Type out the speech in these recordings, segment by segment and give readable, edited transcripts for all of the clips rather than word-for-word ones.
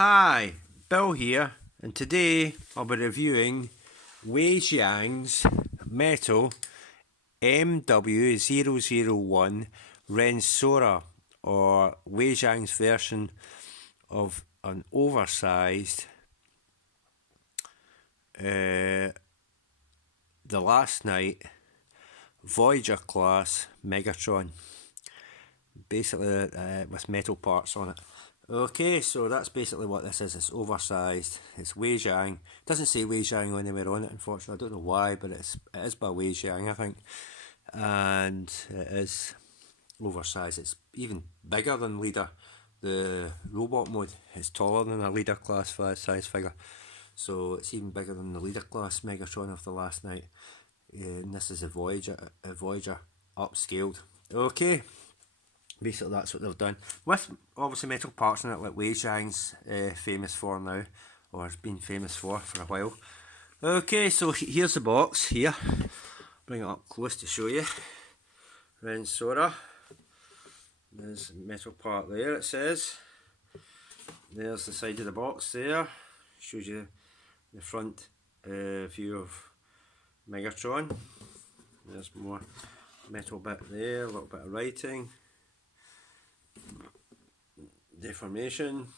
Hi, Bill here, and today I'll be reviewing Weijiang's metal MW-001 Rendsora, or Weijiang's version of an oversized the last night Voyager class Megatron, basically with metal parts on it. Okay, so that's basically what this is. It's oversized. It's Weijiang. It doesn't say Weijiang anywhere on it, unfortunately. I don't know why, but it is by Weijiang, I think. And it is oversized. It's even bigger than Leader. The robot mode is taller than a Leader class size figure. So it's even bigger than the Leader class Megatron of the last night. And this is a Voyager upscaled. Okay. Basically that's what they've done, with obviously metal parts in it like Weijiang's famous for now, or has been famous for a while. Okay, so here's the box here. Bring it up close to show you. Rendsora. There's a metal part there, it says. There's the side of the box there. Shows you the front view of Megatron. There's more metal bit there, a little bit of writing. Deformation.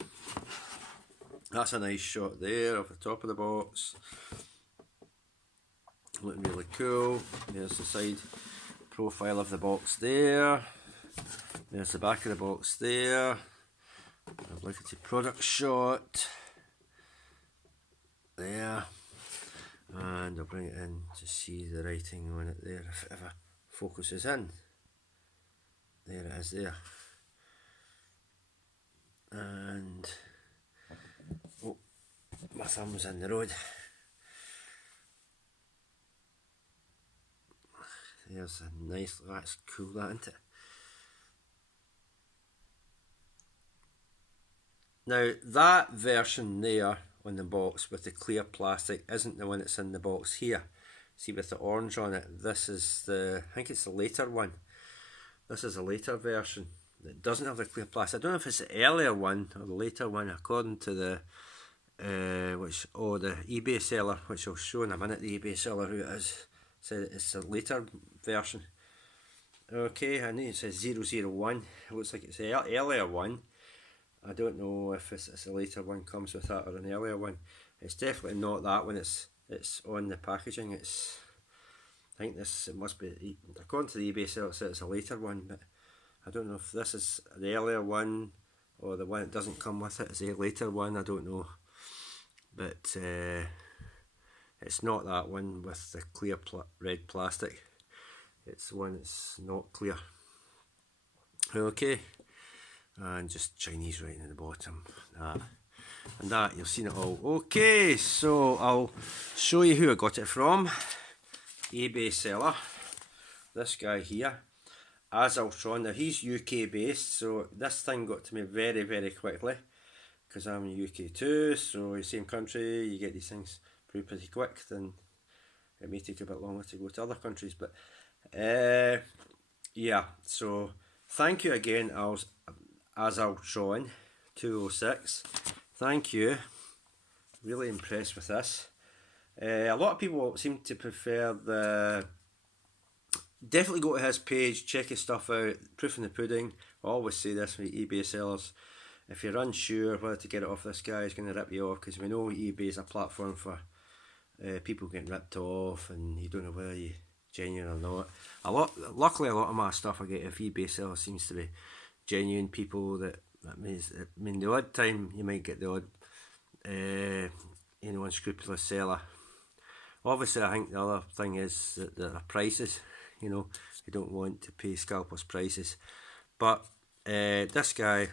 That's a nice shot there of the top of the box. Looking really cool. There's the side profile of the box there. There's the back of the box there. I'd like it to product shot there. And I'll bring it in to see the writing on it there if it ever focuses in. There it is there. And oh, my thumb's in the road. There's a nice, that's cool, that, isn't it? Now that version there on the box with the clear plastic isn't the one that's in the box here. See, with the orange on it, this is the, I think it's the later one. This is a later version. It doesn't have the clear plastic. I don't know if it's the earlier one or the later one, according to the the eBay seller, which I'll show in a minute. The eBay seller who it is said it's a later version. Okay, I know it says 001. It looks like it's the earlier one. I don't know if it's a later one comes with that or an earlier one. It's definitely not that one. It's on the packaging. I think this, it must be, according to the eBay seller, it says it's a later one, but I don't know if this is the earlier one or the one that doesn't come with it is a later one. I don't know, but it's not that one with the clear red plastic. It's the one that's not clear. Okay, and just Chinese writing at the bottom. And that, you've seen it all. Okay, so I'll show you who I got it from. eBay seller, this guy here, Ultron. Now he's UK based, so this thing got to me very, very quickly because I'm in UK too, so the same country, you get these things pretty quick. Then it may take a bit longer to go to other countries, but yeah, so thank you again, Ultron 206. Thank you, really impressed with this. A lot of people seem to prefer the, definitely go to his page, check his stuff out, proof in the pudding. I always say this with eBay sellers, if you're unsure whether to get it off this guy, he's going to rip you off, because we know eBay is a platform for people getting ripped off and you don't know whether you're genuine or not. Luckily a lot of my stuff I get off eBay sellers seems to be genuine people. That means, I mean, the odd time you might get the odd unscrupulous seller. Obviously I think the other thing is that there are prices, you don't want to pay scalpers prices, but this guy,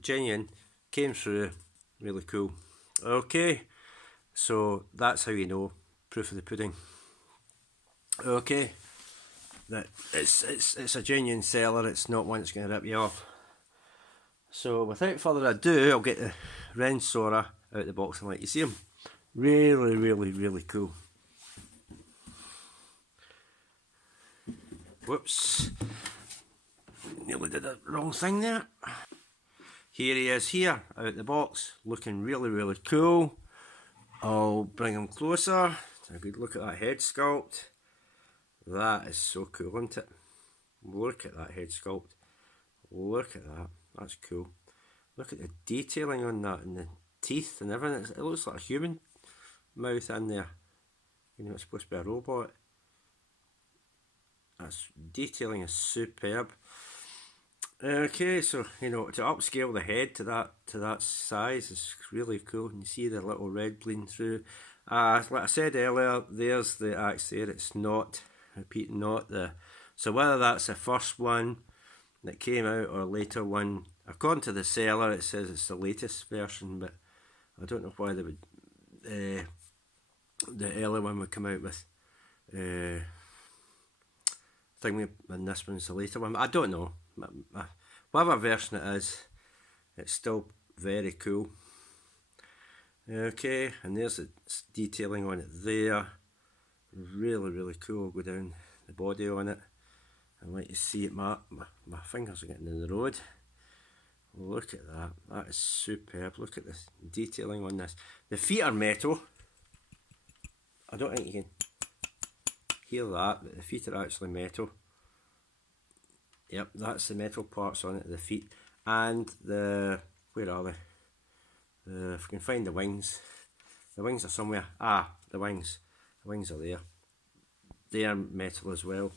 genuine, came through, really cool. Okay, so that's how you know, proof of the pudding. Okay, that it's a genuine seller, it's not one that's going to rip you off. So without further ado, I'll get the Rendsora out of the box and let you see him. Really, really, really cool. Whoops, nearly did the wrong thing there. here he is here, out the box, looking really, really cool. I'll bring him closer. A good look at that head sculpt. That is so cool, isn't it? Look at that head sculpt. Look at that. That's cool. Look at the detailing on that and the teeth and everything. It looks like a human mouth in there. You know, it's supposed to be a robot. That's detailing is superb. Okay, so you know, to upscale the head to that size is really cool. And you see the little red bleeding through. Like I said earlier, there's the axe there. It's not, repeat, not the. So whether that's the first one that came out or a later one, according to the seller, it says it's the latest version, but I don't know why they would. The early one would come out with thing, and this one's the later one. I don't know. Whatever version it is, it's still very cool. Okay, and there's the detailing on it there. Really, really cool. Go down the body on it. And let you see it, my fingers are getting in the road. Look at that. That is superb. Look at this detailing on this. The feet are metal. I don't think you can hear that, but the feet are actually metal. Yep, that's the metal parts on it, the feet. And the, where are they? If we can find the wings. The wings are somewhere. Ah, the wings. The wings are there. They are metal as well.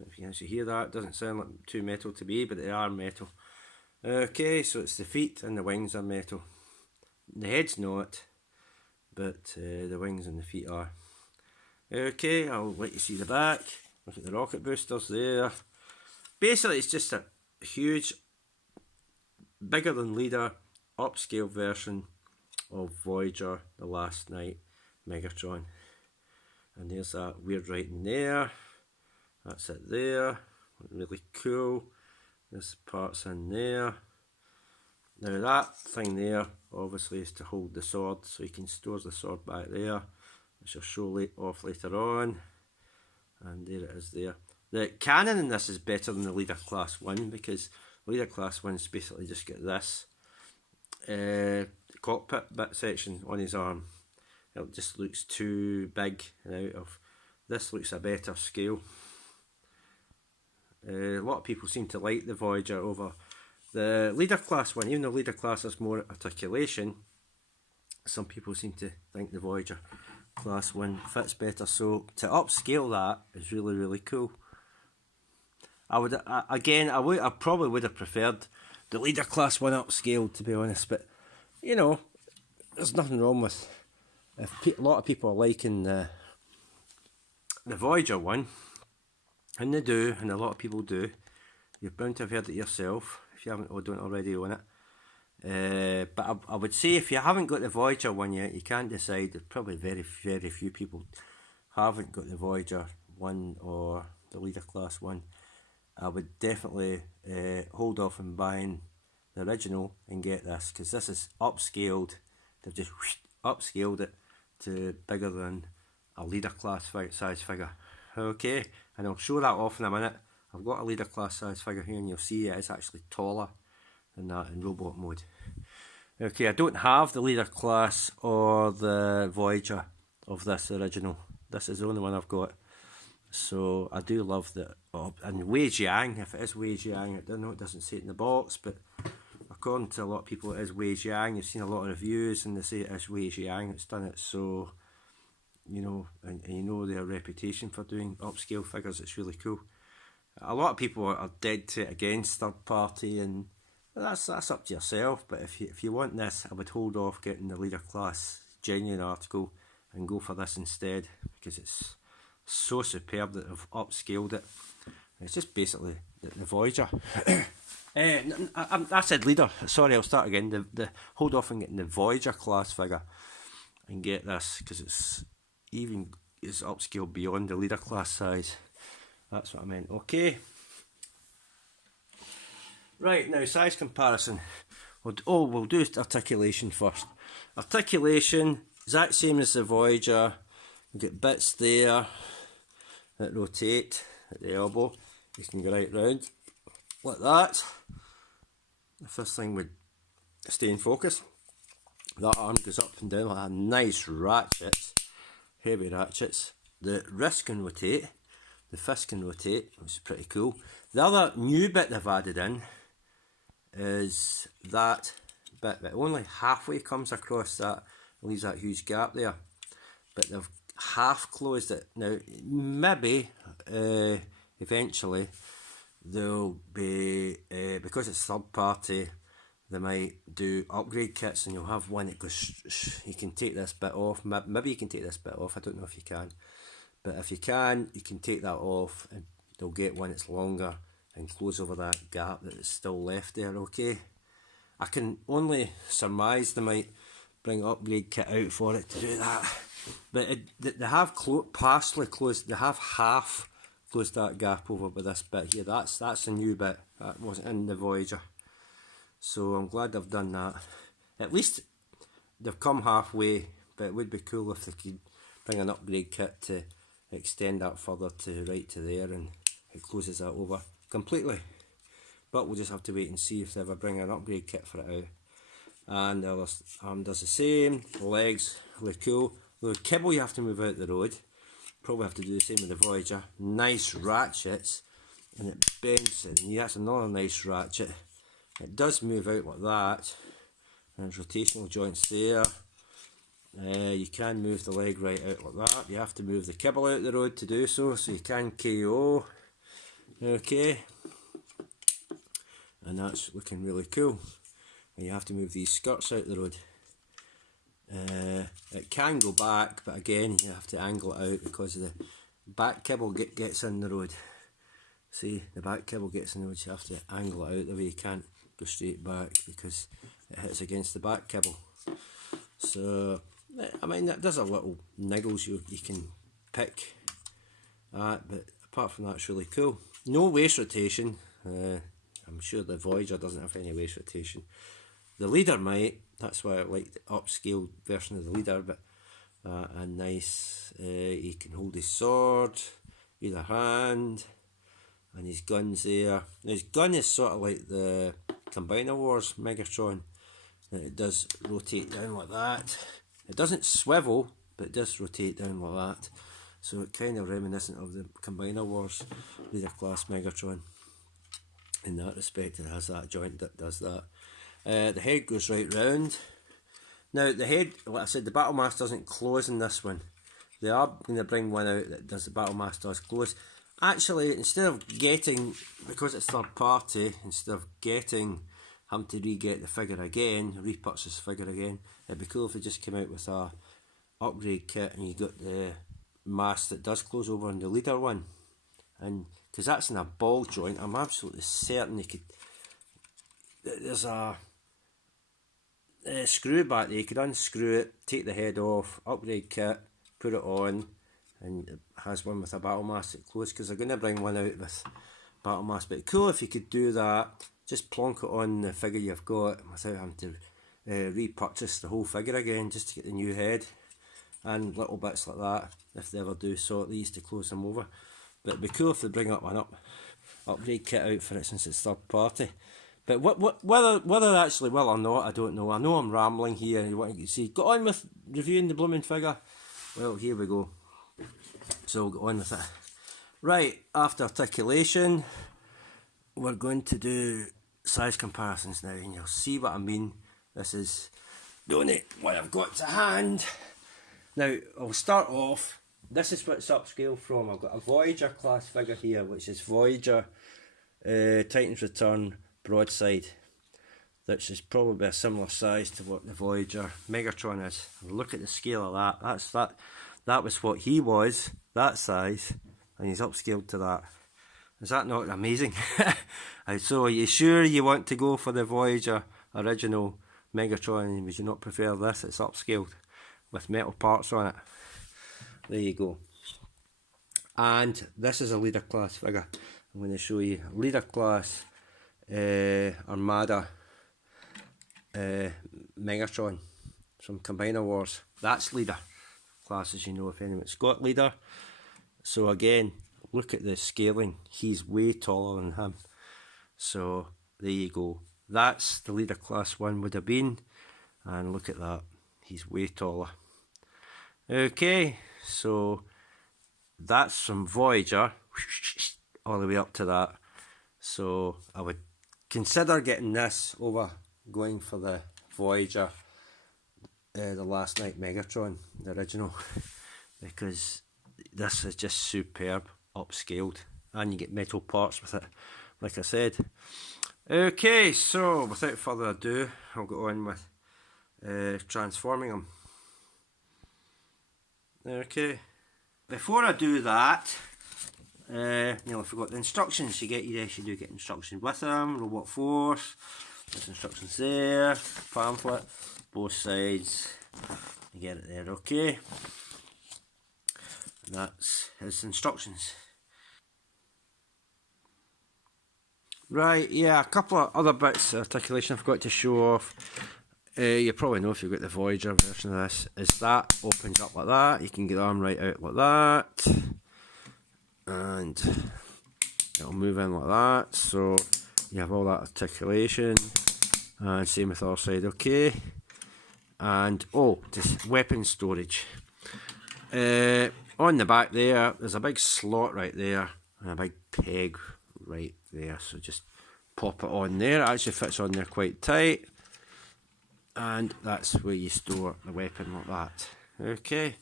If you can actually hear that, it doesn't sound like too metal to me, but they are metal. Okay, so it's the feet and the wings are metal. The head's not, but the wings and the feet are. Okay, I'll let you see the back. Look at the rocket boosters there. Basically, it's just a huge, bigger than Leader, upscale version of Voyager, The Last Night, Megatron. And there's that weird writing there. That's it there. Really cool. There's parts in there. Now that thing there, obviously, is to hold the sword, so you can store the sword back there, which I'll show off later on. And there it is there. The cannon in this is better than the Leader Class 1, because Leader Class 1's basically just got this cockpit bit section on his arm. It just looks too big and out of. This looks a better scale. A lot of people seem to like the Voyager over the Leader Class 1, even though Leader Class has more articulation. Some people seem to think the Voyager Class 1 fits better, so to upscale that is really, really cool. I probably would have preferred the Leader Class 1 upscaled, to be honest, but you know, there's nothing wrong with, if a lot of people are liking the Voyager one, and they do, and a lot of people do, you're bound to have heard it yourself if you haven't or don't already own it. But I would say if you haven't got the Voyager one yet, you can't decide. There's probably very, very few people haven't got the Voyager 1 or the Leader Class 1. I would definitely hold off on buying the original and get this, because this is upscaled. They've just upscaled it to bigger than a Leader Class size figure. Okay, and I'll show that off in a minute. I've got a Leader Class size figure here, and you'll see it is actually taller than that in robot mode. Okay, I don't have the Leader Class or the Voyager of this original. This is the only one I've got. So I do love the, and Wei Jiang, if it is Wei Jiang, I don't know, it doesn't say it in the box, but according to a lot of people it is Wei Jiang. You've seen a lot of reviews and they say it is Wei Jiang that's done it, so you know, and you know their reputation for doing upscale figures. It's really cool. A lot of people are dead set against third party, and that's up to yourself, but if you want this, I would hold off getting the Leader Class genuine article and go for this instead, because it's so superb that they've upscaled it. It's just basically the Voyager. I said Leader, sorry, I'll start again. The hold off on getting the Voyager class figure and get this, because it's upscaled beyond the Leader Class size. That's what I meant. Okay. Right, now size comparison. We'll do articulation first. Articulation, exact same as the Voyager. You get bits there that rotate at the elbow. You can go right round like that. if this thing would stay in focus. That arm goes up and down like that. Nice ratchets, heavy ratchets. The wrist can rotate, the fist can rotate, which is pretty cool. The other new bit they've added in is that bit that only halfway comes across that, leaves that huge gap there. But they've half closed it. Now, maybe eventually there'll be, because it's third party, they might do upgrade kits and you'll have one that goes, you can take this bit off. Maybe you can take this bit off, I don't know if you can. But if you can take that off and they'll get one that's longer and close over that gap that is still left there, okay? I can only surmise they might bring an upgrade kit out for it to do that. But they have partially closed, they have half closed that gap over with this bit here. That's a new bit, that wasn't in the Voyager. So I'm glad they've done that. At least they've come halfway, but it would be cool if they could bring an upgrade kit to extend that further to right to there and it closes that over completely. But we'll just have to wait and see if they ever bring an upgrade kit for it out. And the other arm does the same, the legs look cool. The kibble you have to move out the road. Probably have to do the same with the Voyager. Nice ratchets, and it bends it, and that's another nice ratchet. It does move out like that, and there's rotational joints there. You can move the leg right out like that. You have to move the kibble out the road to do so you can KO. Okay, and that's looking really cool. And you have to move these skirts out the road. It can go back, but again you have to angle it out because the back kibble gets in the road. See, the back kibble gets in the road, so you have to angle it out the way. You can't go straight back because it hits against the back kibble. So I mean, there's a little niggles you can pick at, but apart from that, it's really cool. No waist rotation. I'm sure the Voyager doesn't have any waist rotation. The leader might, that's why I like the upscaled version of the leader, but and nice, he can hold his sword, either hand, and his gun's there. Now his gun is sort of like the Combiner Wars Megatron, it does rotate down like that. It doesn't swivel, but it does rotate down like that. So it's kind of reminiscent of the Combiner Wars Leader Class Megatron. In that respect, it has that joint that does that. The head goes right round. Now the head, like I said, the battle mass doesn't close in this one. They are going to bring one out that does, the battle mass does close. Actually, instead of getting, because it's third party, instead of having to re-get the figure again, repurchase the figure again, it'd be cool if they just came out with a upgrade kit and you got the mask that does close over on the leader one. And because that's in a ball joint, I'm absolutely certain they could, there's a screw back there, you could unscrew it, take the head off, upgrade kit, put it on, and it has one with a battle mask that closes, because they're going to bring one out with battle mask. But cool if you could do that, just plonk it on the figure you've got without having to repurchase the whole figure again just to get the new head, and little bits like that if they ever do sort these to close them over. But it'd be cool if they bring up an upgrade kit out for it, since it's third party. But whether they actually will or not, I don't know. I know I'm rambling here and you want to see, go on with reviewing the blooming figure. Well, here we go. So we'll go on with it. Right, after articulation, we're going to do size comparisons now, and you'll see what I mean. This is only what I've got to hand. Now, I'll start off. This is what it's upscaled from. I've got a Voyager class figure here, which is Voyager Titan's Return broadside, which is probably a similar size to what the Voyager Megatron is. Look at the scale of that. That was what he was, that size, and he's upscaled to that. Is that not amazing? So are you sure you want to go for the Voyager original Megatron? Would you not prefer this? It's upscaled with metal parts on it. There you go. And this is a leader class figure. I'm going to show you leader class Armada Megatron from Combiner Wars. That's leader class, as you know, if anyone's got leader. So again, look at the scaling. He's way taller than him. So there you go. that's the leader class 1 would have been. And look at that, he's way taller. Okay, so that's from Voyager all the way up to that. So I would consider getting this over going for the Voyager, the Last Night Megatron, the original, because this is just superb, upscaled, and you get metal parts with it, like I said. Okay, so without further ado, I'll go on with transforming them. Okay, before I do that, nearly forgot the instructions. You do get instructions with them. Robot Force, there's instructions there, pamphlet, both sides, you get it there. Okay, and that's his instructions. Right, yeah, a couple of other bits of articulation I forgot to show off. You probably know if you've got the Voyager version of this, is that opens up like that. You can get the arm right out like that, and it'll move in like that. So you have all that articulation, and same with our side. Okay, and oh, this weapon storage. On the back there's a big slot right there and a big peg right there. So just pop it on there. It actually fits on there quite tight. And that's where you store the weapon like that. Okay,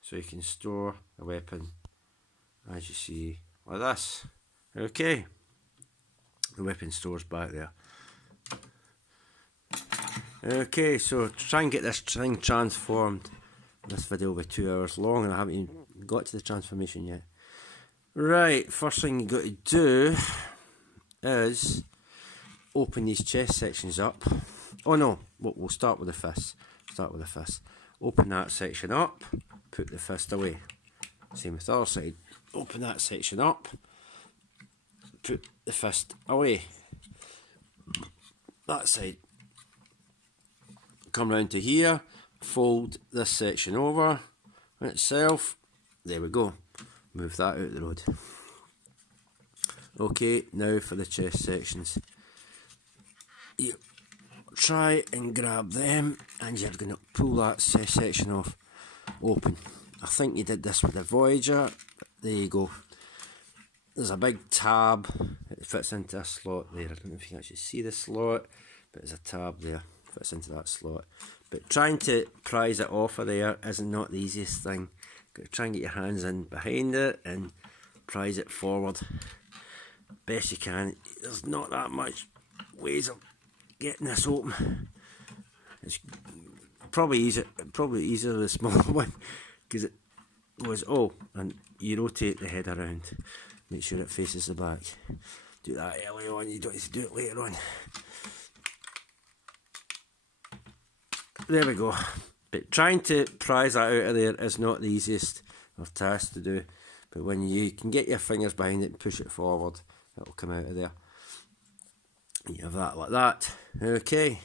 so you can store the weapon, as you see, like this. Okay, the weapon stores back there. Okay, so try and get this thing transformed. This video will be 2 hours long and I haven't even got to the transformation yet. Right, first thing you got to do is open these chest sections up. Oh no, we'll start with the fist. Open that section up, put the fist away. Same with the other side. Open that section up, put the fist away. That side. Come round to here, fold this section over on itself. There we go. Move that out the road. Okay, now for the chest sections. You try and grab them, and you're going to pull that section off, open. I think you did this with the Voyager. There you go. There's a big tab. It fits into a slot there. I don't know if you can actually see the slot, but there's a tab there. Fits into that slot. But trying to prise it off of there is not the easiest thing. Got to try and get your hands in behind it and prise it forward best you can. There's not that much ways of getting this open. It's probably easier with the smaller one, because it goes, oh, and you rotate the head around, make sure it faces the back. Do that early on, you don't need to do it later on. There we go. But trying to prise that out of there is not the easiest of tasks to do. But when you can get your fingers behind it and push it forward, it'll come out of there. You have that like that. Okay.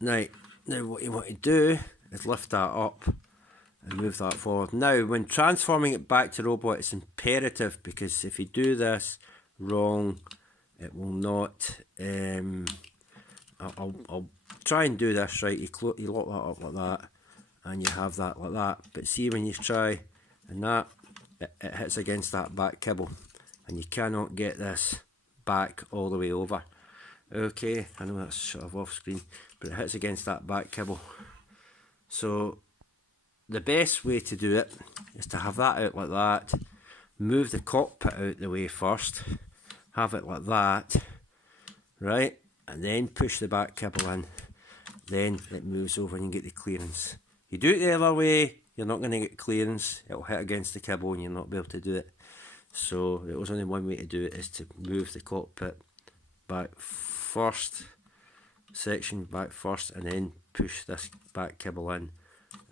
Now what you want to do is lift that up and move that forward. Now, when transforming it back to robot, it's imperative, because if you do this wrong, it will not. I'll try and do this right. You lock that up like that, and you have that like that. But see, when you try and that, it hits against that back kibble, and you cannot get this back all the way over. Okay, I know that's sort of off screen, but it hits against that back kibble. So the best way to do it is to have that out like that, move the cockpit out the way first, have it like that, right, and then push the back kibble in. Then it moves over and you get the clearance. You do it the other way, you're not going to get clearance. It'll hit against the kibble and you'll not be able to do it. So there was only one way to do it, is to move the cockpit back first, section back first, and then push this back kibble in,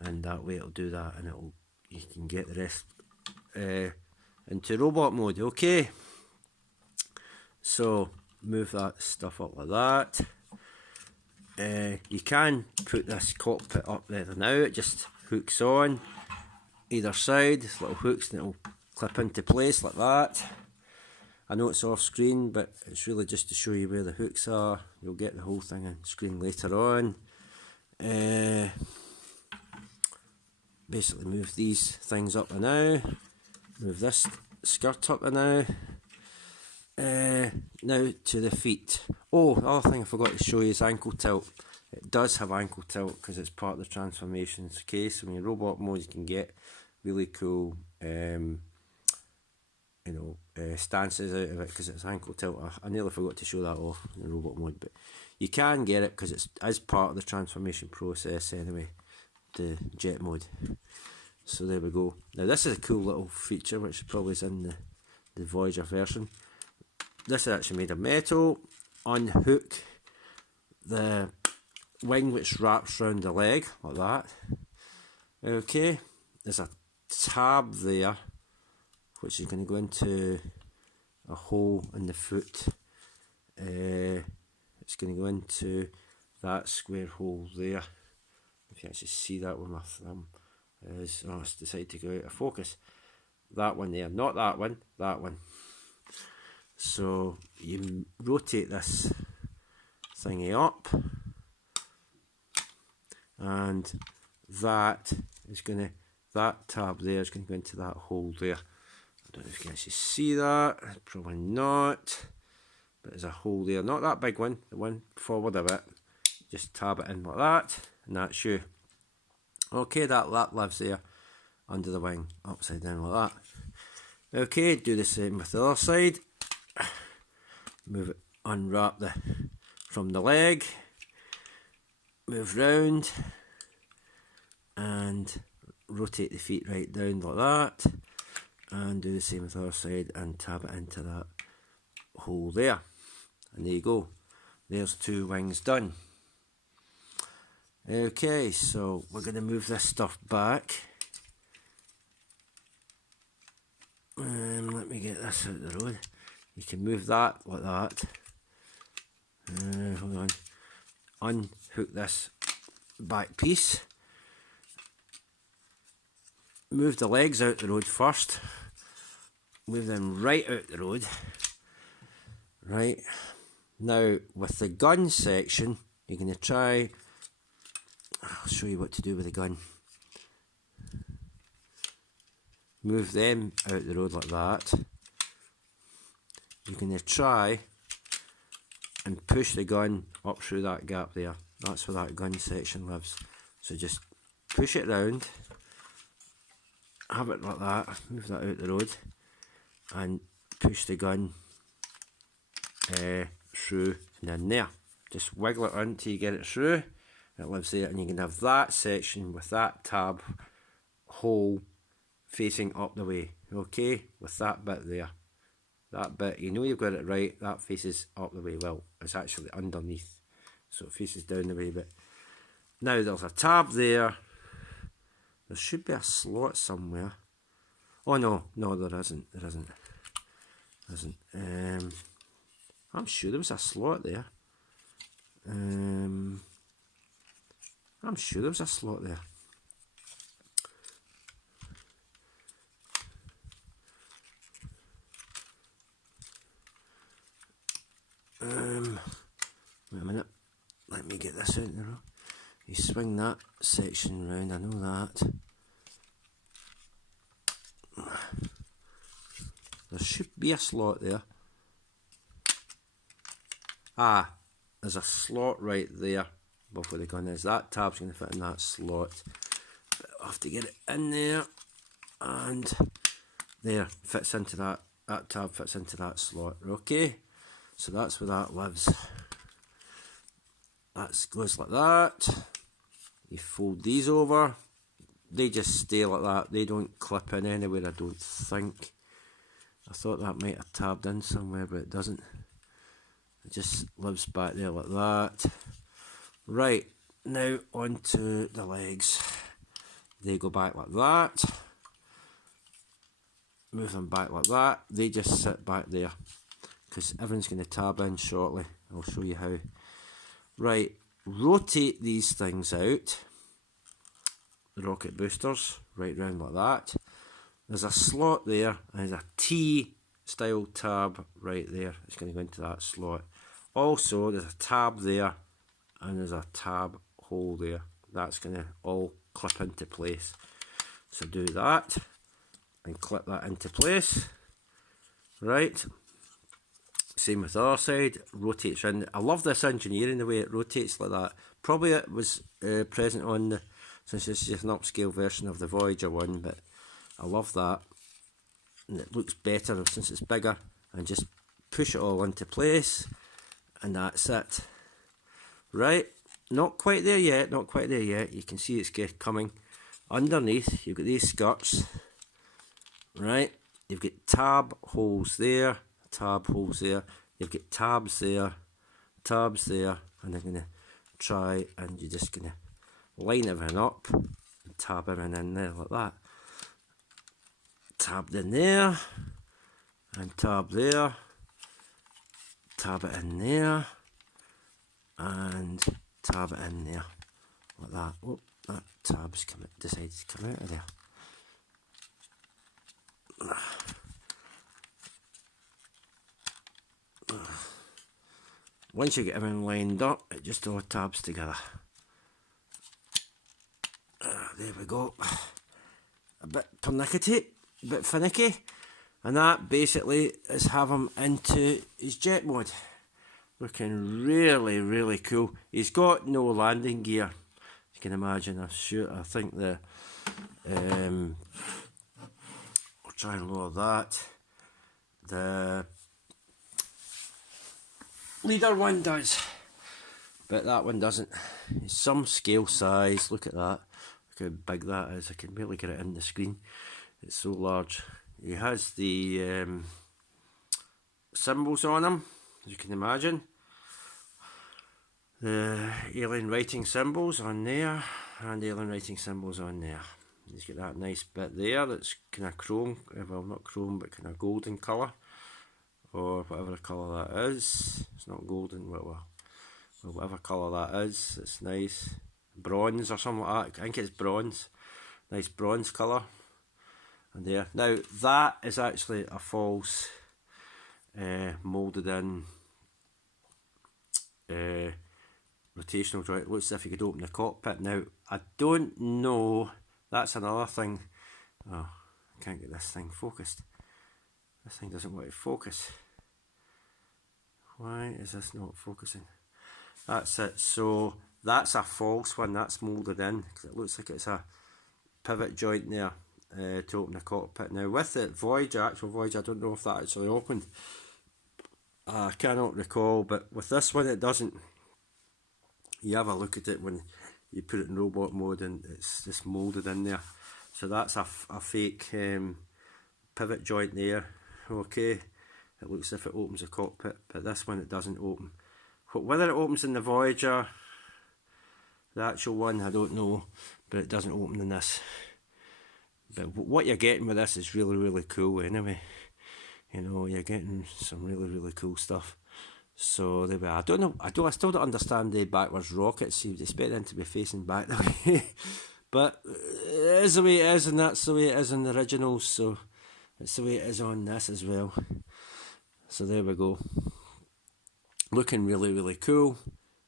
and that way it'll do that, and you can get the rest into robot mode. Okay, so move that stuff up like that. You can put this cockpit up there now. It just hooks on either side. There's little hooks and it'll clip into place like that. I know it's off screen, but it's really just to show you where the hooks are. You'll get the whole thing on screen later on. Basically move these things up and now. Move this skirt up and now. Now to the feet. Oh, the other thing I forgot to show you is ankle tilt. It does have ankle tilt because it's part of the transformations. Okay, so in robot mode you can get really cool stances out of it because it's ankle tilt. I nearly forgot to show that off in robot mode, but you can get it because it's as part of the transformation process anyway, the jet mode. So there we go. Now this is a cool little feature which probably is in the Voyager version. This is actually made of metal. Unhook the wing which wraps around the leg like that. Okay, there's a tab there which is going to go into a hole in the foot. It's going to go into that square hole there. If you actually see that with my thumb, it's decided to go out of focus. That one there, not that one, that one. So you rotate this thingy up, and that tab there is going to go into that hole there. I don't know if you can actually see that, probably not, but there's a hole there, not that big one, the one forward a bit. Just tab it in like that, and that's you. Okay, that lives there under the wing, upside down like that. Okay, do the same with the other side. Move it, unwrap from the leg, move round, and rotate the feet right down like that, and do the same with the other side and tab it into that hole there, and there you go, there's 2 wings done. Okay, so we're going to move this stuff back, and let me get this out the road. You can move that like that. Hold on. Unhook this back piece. Move the legs out the road first. Move them right out the road. Right. Now, with the gun section, you're going to try... I'll show you what to do with the gun. Move them out the road like that. You're going to try and push the gun up through that gap there. That's where that gun section lives. So just push it round, have it like that, move that out the road, and push the gun through and in there. Just wiggle it until you get it through. It lives there, and you can have that section with that tab hole facing up the way. Okay, with that bit there. That bit, you know you've got it right, that faces up the way. Well, it's actually underneath, so it faces down the way, but now there's a tab there. There should be a slot somewhere. Oh no, there isn't. There isn't. I'm sure there was a slot there. I'm sure there was a slot there. Wait a minute, let me get this out in the row. You swing that section round, I know that. There should be a slot there. Ah, there's a slot right there above where the gun is. That tab's going to fit in that slot. But I'll have to get it in there, and there, fits into that. That tab fits into that slot. Okay, so that's where that lives. That goes like that. You fold these over. They just stay like that. They don't clip in anywhere, I don't think. I thought that might have tabbed in somewhere, but it doesn't. It just lives back there like that. Right, now onto the legs. They go back like that. Move them back like that. They just sit back there, because everything's going to tab in shortly. I'll show you how. Right, rotate these things out. The rocket boosters, right round like that. There's a slot there, and there's a T style tab right there. It's going to go into that slot. Also, there's a tab there and there's a tab hole there. That's going to all clip into place. So do that and clip that into place. Right. Same with the other side. Rotates around. I love this engineering, the way it rotates like that. Probably it was present on the, since this is an upscale version of the Voyager one, but I love that. And it looks better since it's bigger. And just push it all into place. And that's it. Right. Not quite there yet. Not quite there yet. You can see it's coming. Underneath, you've got these skirts. Right. You've got tab holes there. Tab holes there. You've got tabs there. Tabs there. And they're going to try, and you're just going to line everything up. And tab everything in there like that. Tabbed in there. And tab there. Tab it in there. And tab it in there. Like that. Oh, that tab's decided to come out of there. Once you get everything lined up, it just all tabs together. There we go. A bit pernickety, a bit finicky. And that basically is have him into his jet mode. Looking really, really cool. He's got no landing gear. You can imagine. I think the I'll try and lower that. The leader one does, but that one doesn't. It's some scale size. Look at that. Look how big that is. I can barely get it in the screen. It's so large. He has the symbols on him, as you can imagine. The alien writing symbols on there, and the alien writing symbols on there. He's got that nice bit there that's kind of chrome, well not chrome, but kind of golden colour, or whatever colour that is. It's not golden, well whatever colour that is, it's nice. Bronze or something like that, I think it's bronze. Nice bronze colour. And there. Now that is actually a false moulded in rotational joint. It looks as if you could open the cockpit. Now I don't know, that's another thing. Oh, I can't get this thing focused. This thing doesn't want to focus. Why is this not focusing? That's it. So that's a false one, that's moulded in, because it looks like it's a pivot joint there to open the cockpit. Now with the Voyager, actual Voyager, I don't know if that actually opened. I cannot recall, but with this one it doesn't. You have a look at it when you put it in robot mode and it's just moulded in there. So that's a fake pivot joint there. Okay, it looks as if it opens the cockpit, but this one it doesn't open. Whether it opens in the Voyager, the actual one, I don't know, but it doesn't open in this. But what you're getting with this is really, really cool anyway. You know, you're getting some really, really cool stuff. So there we are. I don't know, I still don't understand the backwards rockets. You'd expect them to be facing back that way. But it is the way it is, and that's the way it is in the originals, so it's the way it is on this as well. So there we go. Looking really, really cool.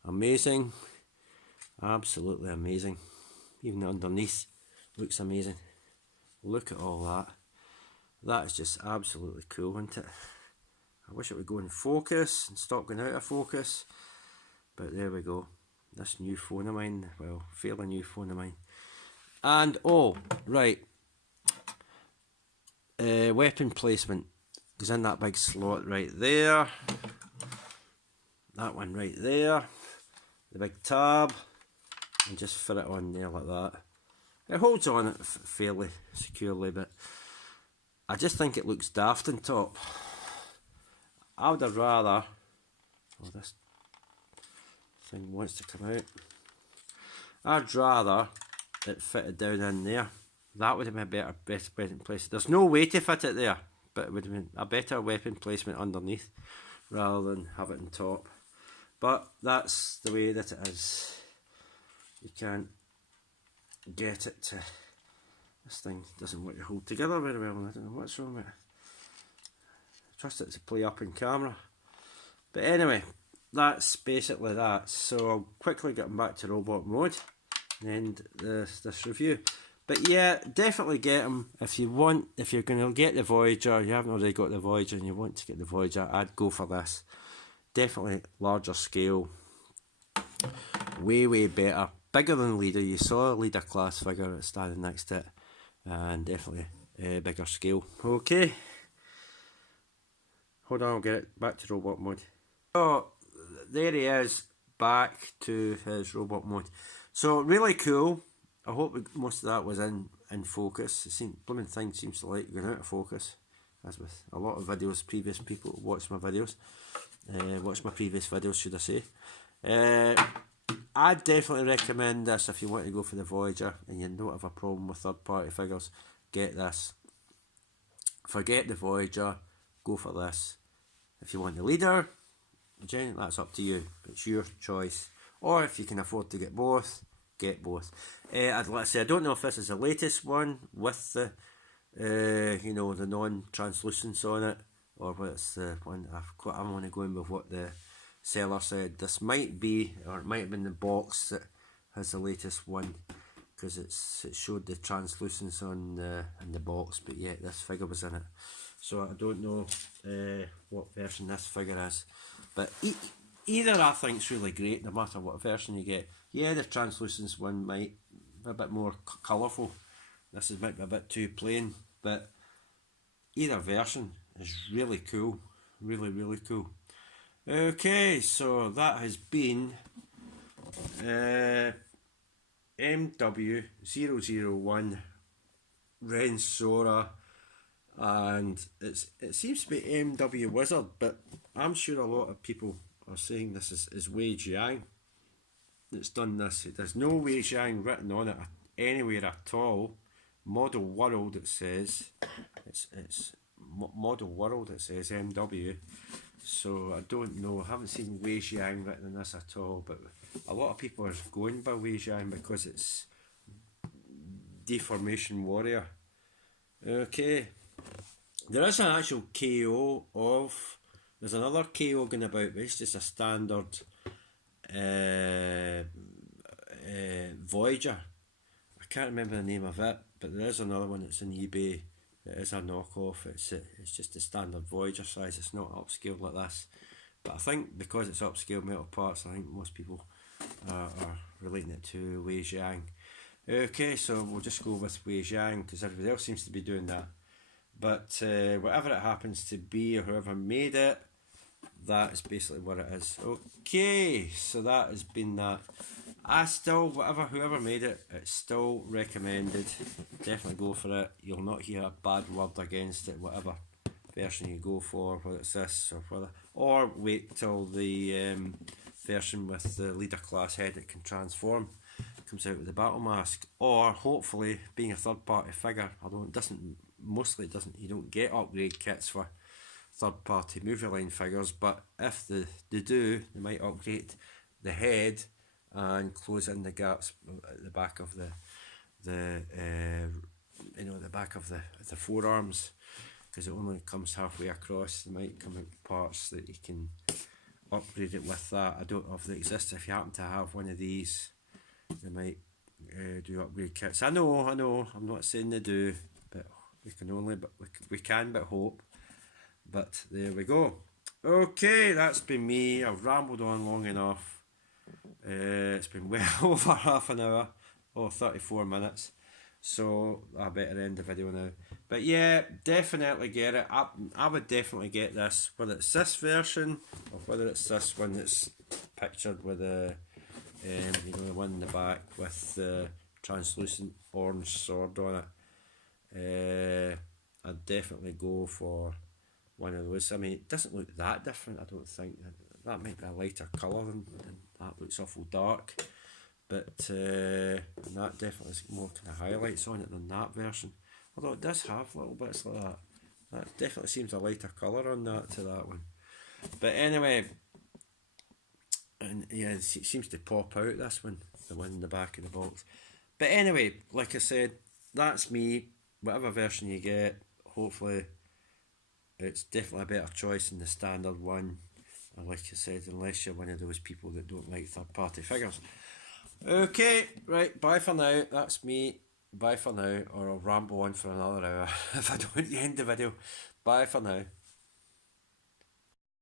Amazing. Absolutely amazing. Even underneath looks amazing. Look at all that. That is just absolutely cool, isn't it? I wish it would go in focus and stop going out of focus. But there we go. This new phone of mine, well, fairly new phone of mine. And, oh, right. Weapon placement goes in that big slot right there. That one right there. The big tab. And just fit it on there like that. It holds on it fairly securely, but I just think it looks daft on top. I would have rather, oh, this thing wants to come out. I'd rather it fitted down in there. That would have been a better weapon placement. There's no way to fit it there, but it would have been a better weapon placement underneath rather than have it on top. But that's the way that it is. You can't get it to, this thing doesn't want to hold together very well. I don't know what's wrong with it. trust it to play up in camera. But anyway, that's basically that. So I'll quickly get back to robot mode and end this review. But yeah, definitely get them if you want. If you're going to get the Voyager, you haven't already got the Voyager and you want to get the Voyager, I'd go for this. Definitely larger scale, way better, bigger than Leader. You saw a Leader class figure standing next to it, and definitely bigger scale. Okay, hold on, I'll get it back to robot mode. Oh, there he is, back to his robot mode. So really cool. I hope most of that was in focus. The blooming thing seems to like going out of focus, as with a lot of videos. Previous people watch my videos, watch my previous videos, should I say. I'd definitely recommend this if you want to go for the Voyager and you don't have a problem with third party figures. Get this. Forget the Voyager, go for this. If you want the Leader, again, that's up to you. It's your choice. Or if you can afford to get both, get both. Like I say, I don't know if this is the latest one with the you know, the non-translucence on it, or whether it's the one. I'm only going with what the seller said. This might be, or it might have been the box that has the latest one, because it showed the translucence on in the box, but yet this figure was in it. So I don't know what version this figure is, but either I think is really great, no matter what version you get. Yeah, the translucence one might be a bit more colourful. This might be a bit too plain, but either version is really cool. Really cool. Okay, so that has been MW-001 Rendsora, and it seems to be MW Wizard, but I'm sure a lot of people are saying this is Wei Jiang that's done this. There's no Wei Jiang written on it anywhere at all. Model World, it says. It's Model World, it says MW. So I don't know, I haven't seen Wei Jiang written in this at all, but a lot of people are going by Wei Jiang because it's Deformation Warrior. Okay, there is an actual KO of, there's another KO going about, but it's just a standard Voyager. I can't remember the name of it, but there is another one that's on eBay. It is a knockoff. It's just a standard Voyager size. It's not upscaled like this. But I think because it's upscaled metal parts, I think most people are relating it to Wei Jiang. Okay, so we'll just go with Wei Jiang because everybody else seems to be doing that. But whatever it happens to be, or whoever made it, that is basically what it is. Okay, so that has been that. Whoever made it, it's still recommended. Definitely go for it. You'll not hear a bad word against it, whatever version you go for, whether it's this or wait till the version with the Leader class head that can transform comes out with the battle mask. Or hopefully, being a third party figure, although it doesn't, you don't get upgrade kits for third party movie line figures, but if they do, they might upgrade the head and close in the gaps at the back of the back of the forearms, because it only comes halfway across. They might come out parts that you can upgrade it with that. I don't know if they exist. If you happen to have one of these, they might do upgrade kits. I know. I'm not saying they do, but we can but hope. But there we go. Okay, that's been me. I've rambled on long enough. It's been well over half an hour, 34 minutes, so I better end the video now. But yeah, definitely get it. I would definitely get this, whether it's this version or whether it's this one that's pictured with the the one in the back with the translucent orange sword on it. I'd definitely go for one of those. I mean, it doesn't look that different, I don't think. That might be a lighter colour than that looks awful dark, but that definitely has more kind of highlights on it than that version, although it does have little bits like that. That definitely seems a lighter colour on that to that one. But anyway, and yeah, it seems to pop out, this one, the one in the back of the box. But anyway, like I said, that's me. Whatever version you get, hopefully it's definitely a better choice than the standard one. And like I said, unless you're one of those people that don't like third party figures. Okay, right, bye for now. That's me. Bye for now, or I'll ramble on for another hour if I don't end the video. Bye for now.